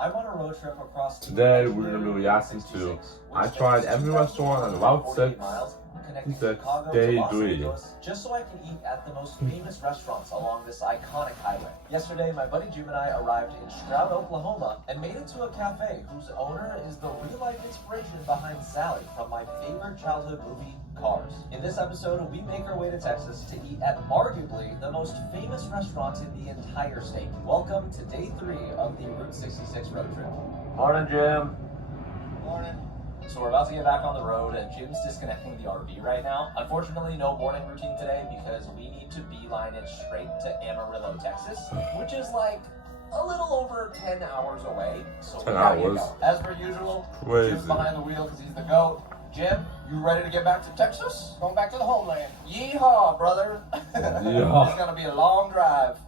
I'm on a road trip across. Today we're gonna be reacting to I tried every restaurant on Route 6. He said day 3. Just so I can eat at the most famous restaurants along this iconic highway. Yesterday, my buddy Jim and I arrived in Stroud, Oklahoma, and made it to a cafe whose owner is the real-life inspiration behind Sally from my favorite childhood movie, Cars. In this episode, we make our way to Texas to eat at arguably the most famous restaurant in the entire state. Welcome to day 3 of the Route 66 road trip. Morning, Jim. Morning. So we're about to get back on the road, and Jim's disconnecting the RV right now. Unfortunately, no morning routine today because we need to beeline it straight to Amarillo, Texas, which is like a little over 10 hours away. So 10 hours. As per usual, Crazy. Jim's behind the wheel because he's the GOAT. Jim, you ready to get back to Texas? Going back to the homeland. Yeehaw, brother. Yeehaw. It's going to be a long drive.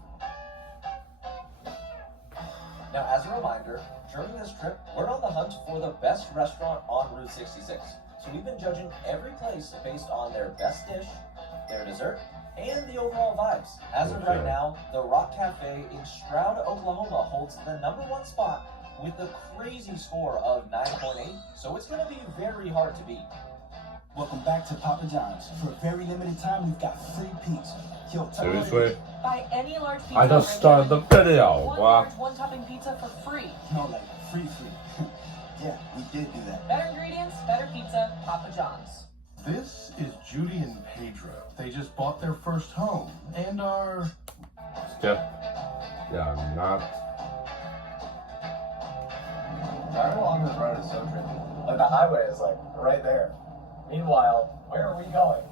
Now, as a reminder, during this trip, we're on the hunt for the best restaurant on Route 66. So we've been judging every place based on their best dish, their dessert, and the overall vibes. As of right now, the Rock Cafe in Stroud, Oklahoma holds the #1 spot with a crazy score of 9.8, so it's going to be very hard to beat. Welcome back to Papa John's. For a very limited time, we've got free pizza. Yo, Seriously? Buy any large pizza. I just started the video. One Wow. large, one topping pizza for free. No, like free. Yeah, we did do that. Better ingredients, better pizza, Papa John's. This is Judy and Pedro. They just bought their first home and are... Skip. Yeah, I'm not. Driving along this road is so tricky. Like the highway is like right there. Meanwhile, where are we going?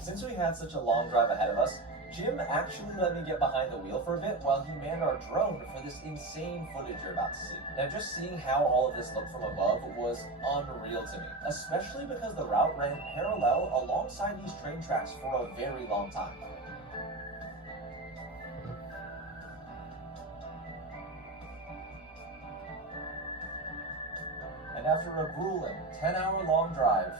Since we had such a long drive ahead of us, Jim actually let me get behind the wheel for a bit while he manned our drone for this insane footage you're about to see. Now, just seeing how all of this looked from above was unreal to me, especially because the route ran parallel alongside these train tracks for a very long time. And after a grueling 10-hour-long drive,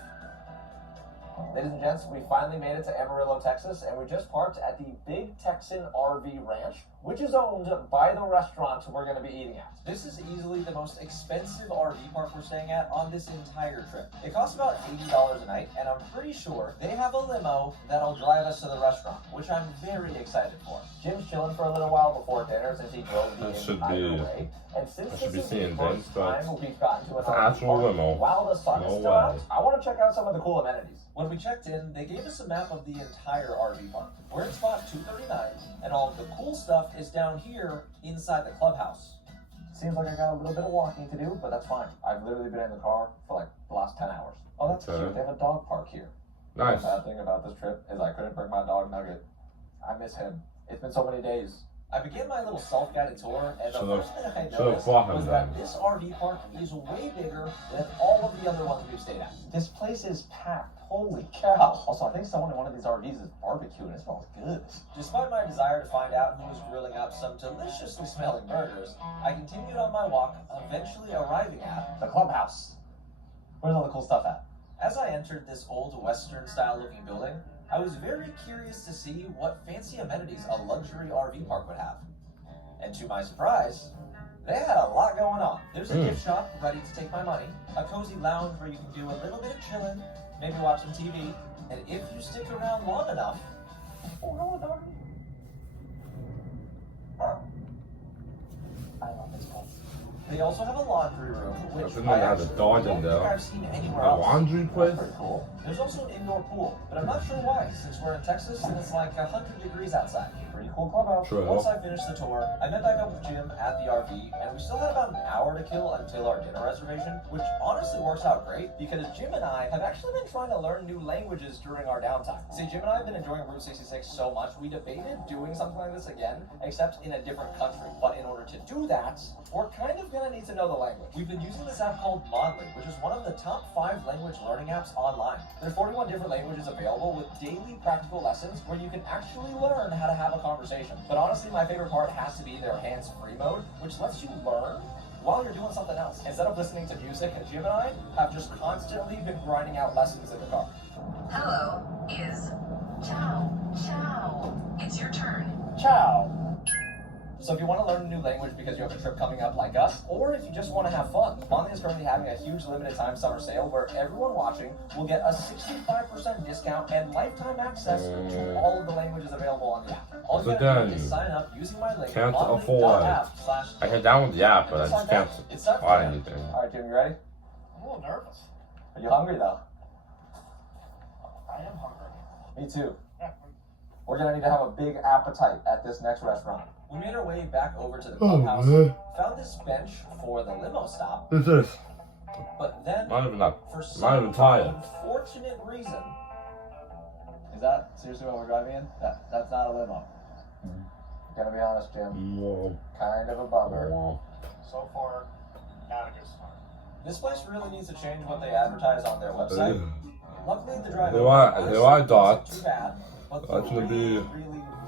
ladies and gents, we finally made it to Amarillo, Texas, and we just parked at the Big Texan RV Ranch, which is owned by the restaurant we're going to be eating at. This is easily the most expensive RV park we're staying at on this entire trip. It costs about $80 a night, and I'm pretty sure they have a limo that'll drive us to the restaurant, which I'm very excited for. Jim's chilling for a little while before dinner since he drove the entire way. And since this is the first time we've gotten to an actual limo. While the sun is No still way. out, I want to check out some of the cool amenities. When we checked in, they gave us a map of the entire RV park. We're in spot 239, and all of the cool stuff is down here inside the clubhouse. Seems like I got a little bit of walking to do, but that's fine. I've literally been in the car for like the last 10 hours. Oh, that's Okay. cute. They have a dog park here. Nice. The bad thing about this trip is I couldn't bring my dog Nugget. I miss him. It's been so many days. I began my little self-guided tour, and the first thing I noticed was that this RV park is way bigger than all of the other ones we've stayed at. This place is packed. Holy cow. Also, I think someone in one of these RVs is barbecuing. It smells good. Despite my desire to find out who was grilling up some deliciously smelling burgers, I continued on my walk, eventually arriving at the clubhouse. Where's all the cool stuff at? As I entered this old Western-style looking building, I was very curious to see what fancy amenities a luxury RV park would have. And to my surprise, they had a lot going on. There's a gift shop ready to take my money, a cozy lounge where you can do a little bit of chilling, maybe watch some TV, and if you stick around long enough... Oh, hello, doggy. I love this place. They also have a laundry room, which didn't know they had a dog in there. I've seen anywhere A else. laundry place? That's pretty cool. There's also an indoor pool, but I'm not sure why, since we're in Texas and it's like 100 degrees outside. Pretty cool clubhouse. True. Once I finished the tour, I met back up with Jim at the RV, and we still had about an hour to kill until our dinner reservation, which honestly works out great because Jim and I have actually been trying to learn new languages during our downtime. See, Jim and I have been enjoying Route 66 so much, we debated doing something like this again, except in a different country. But in order to do that, we're kind of gonna need to know the language. We've been using this app called Modly, which is one of the top 5 language learning apps online. There's 41 different languages available with daily practical lessons where you can actually learn how to have a conversation. But honestly, my favorite part has to be their hands-free mode, which lets you learn while you're doing something else. Instead of listening to music, Jim and I have just constantly been grinding out lessons in the car. Hello is ciao, ciao. It's your turn. Ciao. So if you want to learn a new language because you have a trip coming up like us, or if you just want to have fun, Bonley is currently having a huge limited time summer sale where everyone watching will get a 65% discount and lifetime access to all of the languages available on the app. All you gotta do is sign up using my link. Can't afford. I can download the app, but I just can't buy anything. Alright, Jim, you ready? I'm a little nervous. Are you hungry though? I am hungry. Me too. We're gonna need to have a big appetite at this next restaurant. We made our way back over to the clubhouse, found this bench for the limo stop. What's this? But then, for some unfortunate reason, is that seriously what we're driving in? That's not a limo. Gotta be honest, Jim. Kind of a bummer. So far, not a good start. This place really needs to change what they advertise on their website. Luckily, the drive wasn't too bad, but the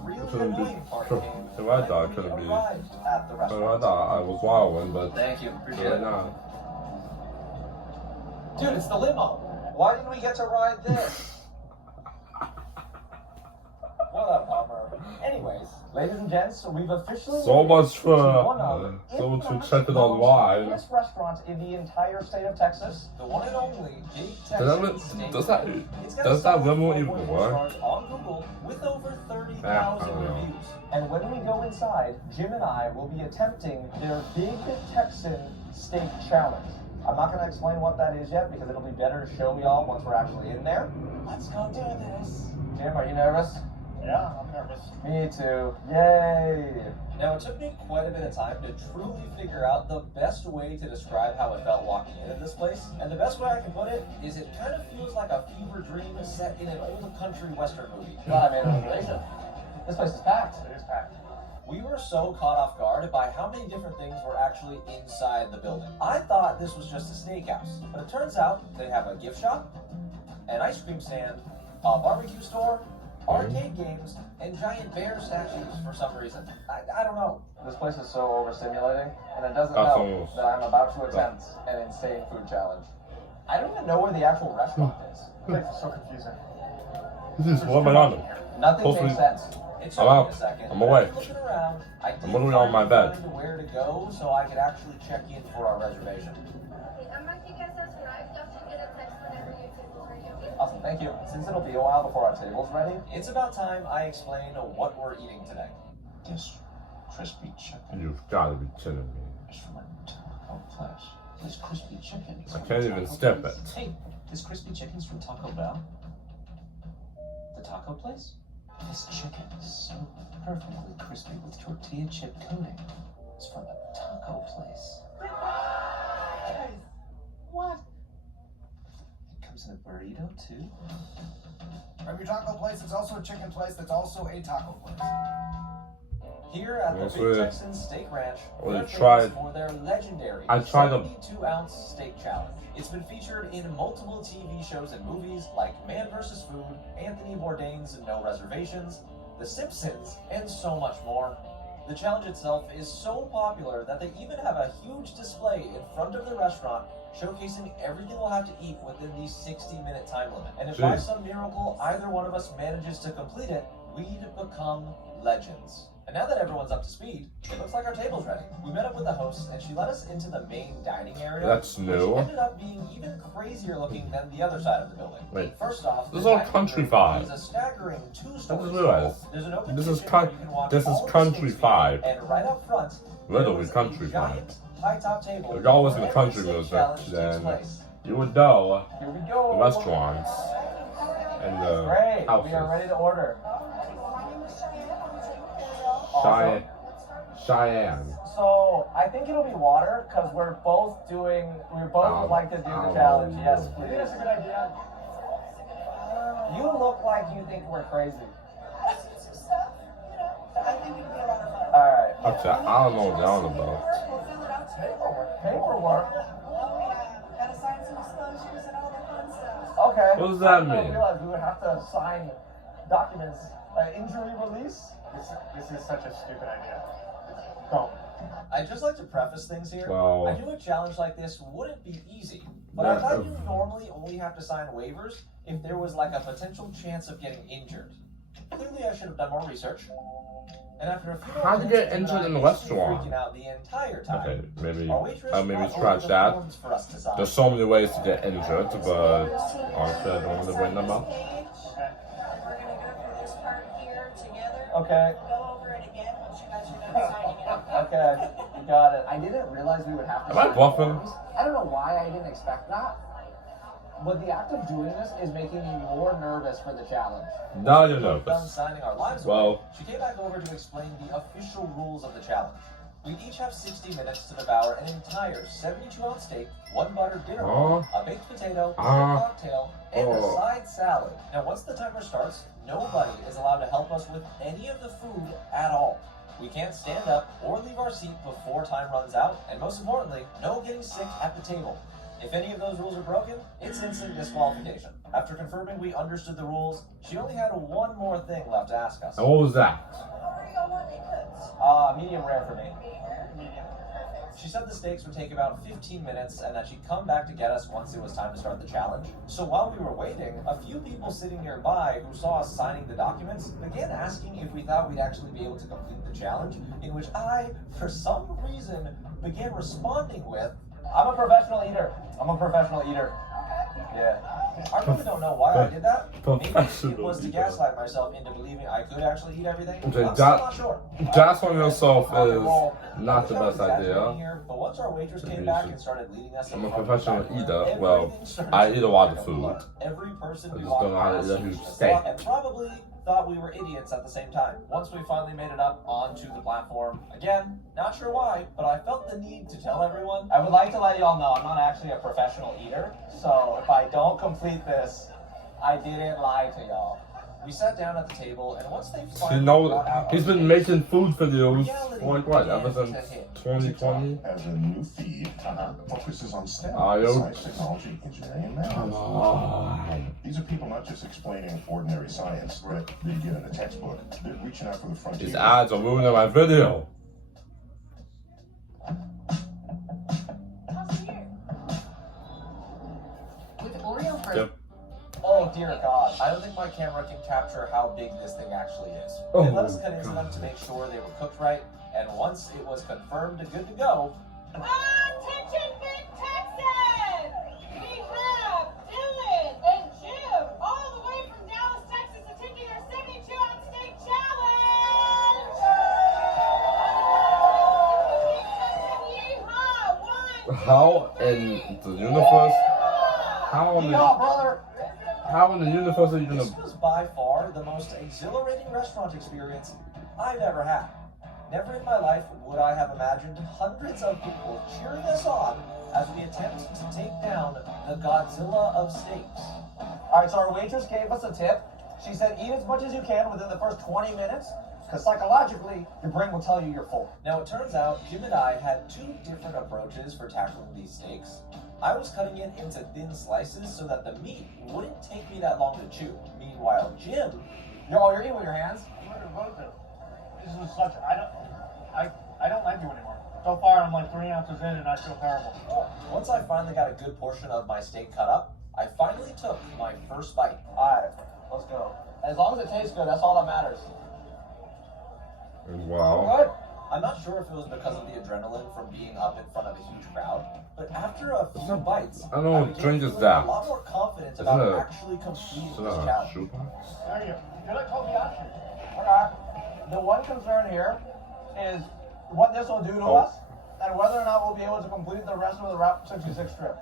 really annoying part came when we arrived at the restaurant. I was wilding, but Thank you, appreciate it. Dude, it's the limo. Why didn't we get to ride this? What a bummer. Anyways, ladies and gents, we've officially so much for one of, so if to not check it the online. best restaurant in the entire state of Texas. The one and only Big Texas Steak. Does that limo even work? On Google with over 30,000 reviews. And when we go inside, Jim and I will be attempting their Big Texan Steak Challenge. I'm not going to explain what that is yet because it'll be better to show y'all once we're actually in there. Let's go do this. Jim, are you nervous? Yeah, I'm nervous. Me too. Yay! Now, it took me quite a bit of time to truly figure out the best way to describe how it felt walking into this place. And the best way I can put it is it kind of feels like a fever dream set in an old country western movie. Glad I made a reservation. This place is packed. It is packed. We were so caught off guard by how many different things were actually inside the building. I thought this was just a steakhouse, but it turns out they have a gift shop, an ice cream stand, a barbecue store, arcade games, and giant bear statues for some reason. I don't know. This place is so overstimulating, and it doesn't help that I'm about to attempt an insane food challenge. I don't even know where the actual restaurant is. This is so confusing. This is what am I on? Nothing makes sense. It took me a second. I'm away. Looking around, I did I'm literally on my bed. find where to go so I could actually check in for our reservation. Awesome, thank you. Since it'll be a while before our table's ready, it's about time I explain what we're eating today. This crispy chicken You've got to be kidding me. is from a taco place. This crispy chicken is I from can't a even taco step place. it. Hey, this crispy chicken's from Taco Bell? The taco place? This chicken is so perfectly crispy with tortilla chip coating. It's from a taco place. What? It comes in a burrito too? From your taco place, it's also a chicken place that's also a taco place. Here at the Big Texan Steak Ranch, they're famous for their legendary 72-ounce steak challenge. It's been featured in multiple TV shows and movies like Man vs. Food, Anthony Bourdain's No Reservations, The Simpsons, and so much more. The challenge itself is so popular that they even have a huge display in front of the restaurant showcasing everything we'll have to eat within the 60-minute time limit. And if by some miracle either one of us manages to complete it, we'd become legends. And now that everyone's up to speed, it looks like our table's ready. We met up with the host, and she let us into the main dining area. That's new. Which ended up being even crazier looking than the other side of the building. Wait, first off, this is all country vibe. Is a staggering 2 stories. There's an open this is this is country vibe. And right up front, Literally country vibe. high top table. If y'all listen to country music, then you would know Here we go. the restaurants and the Great. houses. We are ready to order. Cheyenne. So I think it'll be water because we both would like to do the challenge. Yes, please. That's a good idea. You look like you think we're crazy. Alright. Okay, I don't know what y'all about. Paperwork? Okay. What does that I didn't mean? realize we would have to sign documents. Injury release? This is such a stupid idea. Don't. I'd just like to preface things here. Well, I knew a challenge like this wouldn't be easy, but I thought you normally only have to sign waivers if there was like a potential chance of getting injured. Clearly I should have done more research. And after a few How'd you get moments, injured in the basically restaurant? freaking out the entire time. Okay, maybe Our waitress maybe brought scratch over the that. forms for us to sign. There's so many ways to get injured, but honestly, I don't want to bring them up. We're gonna go through this part here together. Okay. Go over it again once you guys are done signing it. Okay, you got it. I didn't realize we would have to Am I sign bluffing? forms. I don't know why I didn't expect that. But the act of doing this is making me more nervous for the challenge. Now you're Done nervous. signing our lives Well- away, she came back over to explain the official rules of the challenge. We each have 60 minutes to devour an entire 72-ounce steak, one buttered dinner roll, a baked potato, a cocktail, and a side salad. Now, once the timer starts, nobody is allowed to help us with any of the food at all. We can't stand up or leave our seat before time runs out, and most importantly, no getting sick at the table. If any of those rules are broken, it's instant disqualification. After confirming we understood the rules, she only had one more thing left to ask us. And what was that? What do you want it cooked? Medium rare for me. Medium. Perfect. She said the steaks would take about 15 minutes and that she'd come back to get us once it was time to start the challenge. So while we were waiting, a few people sitting nearby who saw us signing the documents began asking if we thought we'd actually be able to complete the challenge, in which I, for some reason, began responding with, I'm a professional eater. Yeah. I really don't know why I did that. Maybe it was to gaslight myself into believing I could actually eat everything. Okay, I'm still not sure. Gaslighting yourself Rock and is roll. not the best idea. Here, but once our waitress came back and started leading us, I'm a in front of professional the eater. everything Well, started I to eat a lot of look food. like every person I we just walked don't know how to past eat a huge just steak. thought- and probably thought we were idiots at the same time. Once we finally made it up onto the platform, again, not sure why, but I felt the need to tell everyone. I would like to let y'all know I'm not actually a professional eater, so if I don't complete this, I didn't lie to y'all. We sat down at the table, and once they finally You know, brought out he's our been steaks, making food videos reality for like what, began ever to since hit. 2020? As a new feed focuses on STEM, yo. science, technology, engineering, and math. Oh. These are people not just explaining ordinary science that they get in a textbook. They're reaching out for the frontier. These ads are ruining my video. With Oreo for Yep. Oh dear God, I don't think my camera can capture how big this thing actually is. Oh, They let us cut into them God. to make sure they were cooked right, and once it was confirmed and good to go, Attention, Mid Texas! We have Dylan and Jim all the way from Dallas, Texas, attempting our 72-ounce steak challenge! Yeehaw! How in the universe? How in the, brother! how in the universe are you gonna? This was by far the most exhilarating restaurant experience I've ever had. Never in my life would I have imagined hundreds of people cheering us on as we attempt to take down the Godzilla of steaks. Alright, so our waitress gave us a tip. She said eat as much as you can within the first 20 minutes, because psychologically, your brain will tell you you're full. Now, it turns out Jim and I had two different approaches for tackling these steaks. I was cutting it into thin slices so that the meat wouldn't take me that long to chew. Meanwhile, Jim... you're eating with your hands? This is such, I don't like you anymore. So far, I'm like 3 ounces in and I feel terrible. Once I finally got a good portion of my steak cut up, I finally took my first bite. Alright, let's go. As long as it tastes good, that's all that matters. Wow. Good. I'm not sure if it was because of the adrenaline from being up in front of a huge crowd, but after a few bites, I don't know what began drink is feeling that. a lot more confident Isn't about it a- actually completing Is that this a challenge. shoebox? There you go. You're like Kobayashi. Okay. The one concern here is what this will do to us and whether or not we'll be able to complete the rest of the Route 66 trip.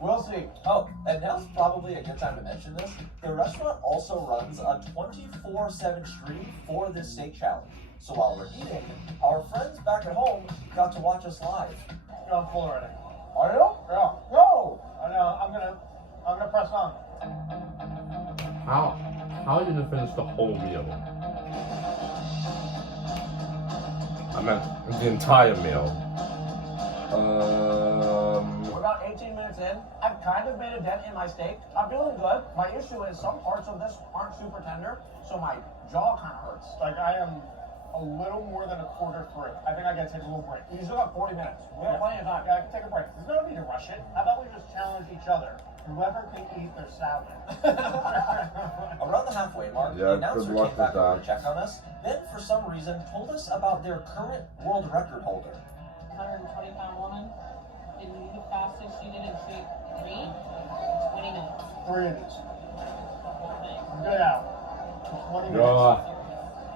We'll see. Oh, and now's probably a good time to mention this. The restaurant also runs a 24/7 stream for this steak challenge. So while we're eating, our friends back at home got to watch us live. You're on full already. Are you? Yeah. No! I know. I'm gonna press on. How are you gonna finish the whole meal? I meant the entire meal. We're about 18 minutes in. I've kind of made a dent in my steak. I'm feeling good. My issue is some parts of this aren't super tender, so my jaw kind of hurts. Like I am a little more than a quarter through. I think I gotta take a little break. You still got 40 minutes. We have plenty of time. Yeah, I can take a break. There's no need to rush it. How about we just challenge each other Whoever can eat their salad. Around the halfway mark, Yeah, the announcer good luck came back with over that. to check on us, then for some reason told us about their current world record holder. 120-pound woman did the fastest she did in straight 20 minutes. 3 of these. Good out. 20 minutes.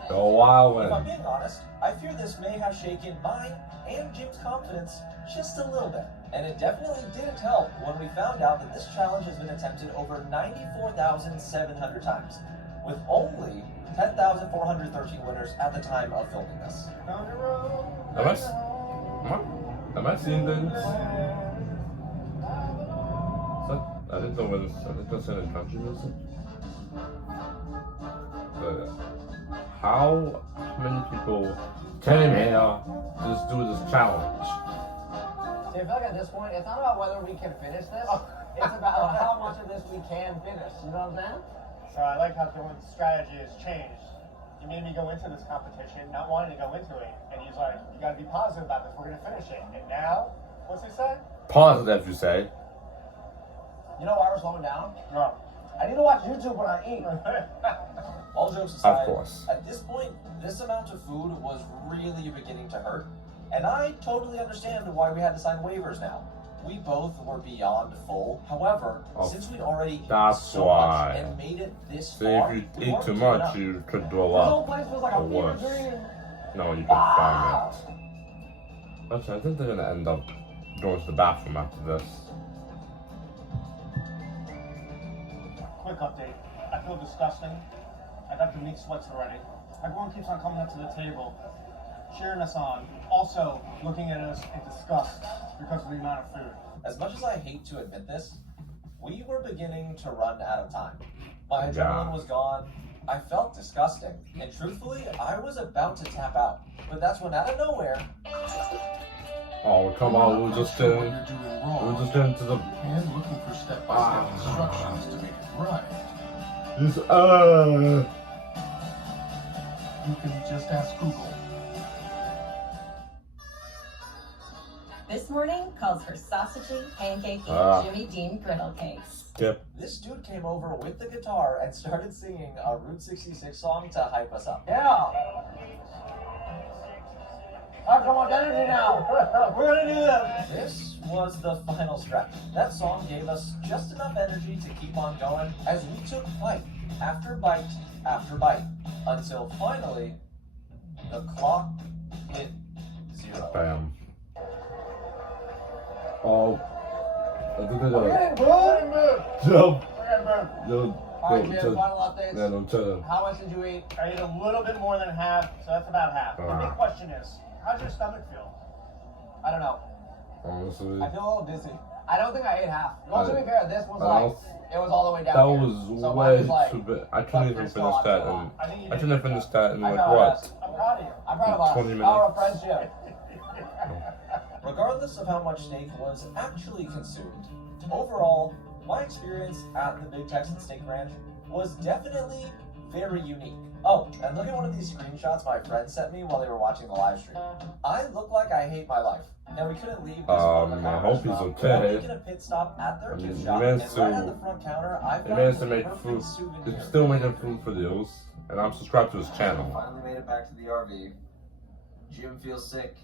You're a wild If I'm one. being honest, I fear this may have shaken mine and Jim's confidence just a little bit. And it definitely didn't help when we found out that this challenge has been attempted over 94,700 times, with only 10,413 winners at the time of filming this. Am I seeing things? I didn't know whether I think that's in country music. But how many people came here to just do this challenge? See, I feel like at this point, it's not about whether we can finish this. It's about how much of this we can finish. You know what I'm saying? So I like how Dylan's strategy has changed. He made me go into this competition not wanting to go into it. And he's like, you gotta be positive about this, we're gonna finish it. And now, what's he say? Positive, you say? You know why we're slowing down? No. I need to watch YouTube when I eat. All jokes aside, Of course. at this point, this amount of food was really beginning to hurt. And I totally understand why we had to sign waivers now. We both were beyond full. However, since we'd already eaten That's so why. much and made it this See, far, if you we eat weren't too giving much, up. you could throw This whole up. place was like a Or fever worse. dream. No, you can find it. Actually, I think they're gonna end up going to the bathroom after this. Quick update. I feel disgusting. I got the meat sweats already. Everyone keeps on coming up to the table, cheering us on, also looking at us in disgust because of the amount of food. As much as I hate to admit this, we were beginning to run out of time. My Yeah. adrenaline was gone. I felt disgusting. And truthfully, I was about to tap out. But that's when out of nowhere, Oh, come I'm on, not we were quite just sure in. what you're doing We wrong. were just into the. And looking for step-by-step instructions to make it right. Just, You can just ask Google. This morning calls for sausagey, pancakey, Jimmy Dean griddle cakes. skip. this dude came over with the guitar and started singing a Route 66 song to hype us up. Yeah. I have so much energy now. We're gonna do that. This was the final stretch. That song gave us just enough energy to keep on going as we took bite after bite after bite until finally the clock hit 0. Bam. Oh. I think they're We're gonna getting good. jump. We're gonna burn. No, All right, Jim, final updates. Yeah, no, chillin'. How much did you eat? I ate a little bit more than half, so that's about half. The big question is, how's your stomach feel? I don't know. Honestly. I feel a little dizzy. I don't think I ate half. Well, to be fair, this was I like, don't- it was all the way down That here. was So mine way was like, too big. I couldn't even finish that in. I think you I did. couldn't finish that in I'm like proud of what? us. I'm proud of you. I'm proud of us. 20 minutes. Power of friendship. Regardless of how much steak was actually consumed, overall, my experience at the Big Texan Steak Ranch was definitely very unique. Oh, and look at one of these screenshots my friends sent me while they were watching the live stream. I look like I hate my life. And we couldn't leave this I hope he's restaurant okay. without making a pit stop at their I mean, gift he shop, managed and right to- at the front counter, I He found managed to the make perfect food. souvenir. He's still making food for deals, and I'm subscribed to his channel. Finally made it back to the RV. Jim feels sick.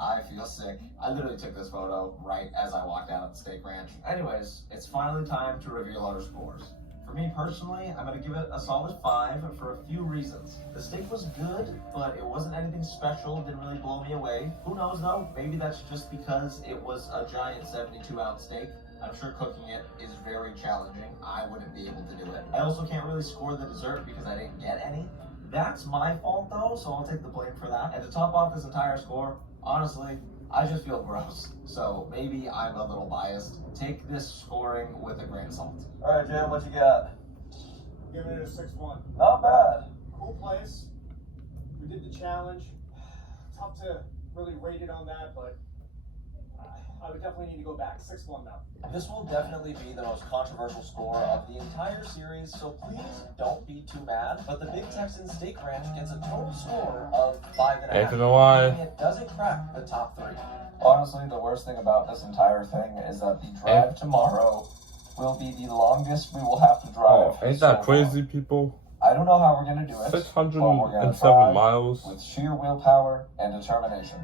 I feel sick. I literally took this photo right as I walked out of the steak ranch. Anyways, it's finally time to reveal our scores. For me personally, I'm gonna give it a solid 5 for a few reasons. The steak was good, but it wasn't anything special, didn't really blow me away. Who knows though, maybe that's just because it was a giant 72-ounce steak. I'm sure cooking it is very challenging. I wouldn't be able to do it. I also can't really score the dessert because I didn't get any. That's my fault though, so I'll take the blame for that. And to top off this entire score, honestly, I just feel gross. So maybe I'm a little biased. Take this scoring with a grain of salt. All right, Jim, what you got? Giving it a 6-1. Not bad. Cool place. We did the challenge. Tough to really rate it on that, but I would definitely need to go back. 6-1 now. This will definitely be the most controversial score of the entire series, so please don't be too mad. But the Big Texan Steak Ranch gets a total score of 5.5. Ain't gonna lie. meaning it doesn't crack the top 3. Honestly, the worst thing about this entire thing is that the drive tomorrow will be the longest we will have to drive. Oh, ain't that so crazy, far. people? I don't know how we're gonna do it. 607 miles. With sheer willpower and determination.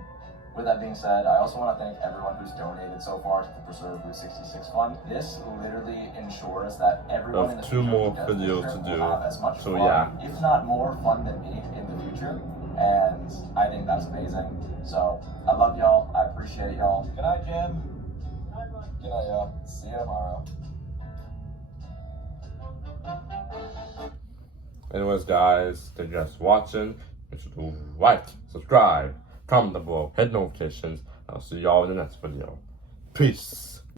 With that being said, I also want to thank everyone who's donated so far to the Preserve Route 66 Fund. This literally ensures that everyone in the two future more who does this videos trip to will do. have as much So fun, yeah. if not more fun than me in the future. And I think that's amazing. So I love y'all. I appreciate y'all. Good night, Jim. Good night, y'all. See you tomorrow. Anyways, guys, thank you guys for watching. Make sure to like, subscribe, comment down below, hit notifications. I'll see y'all in the next video. Peace.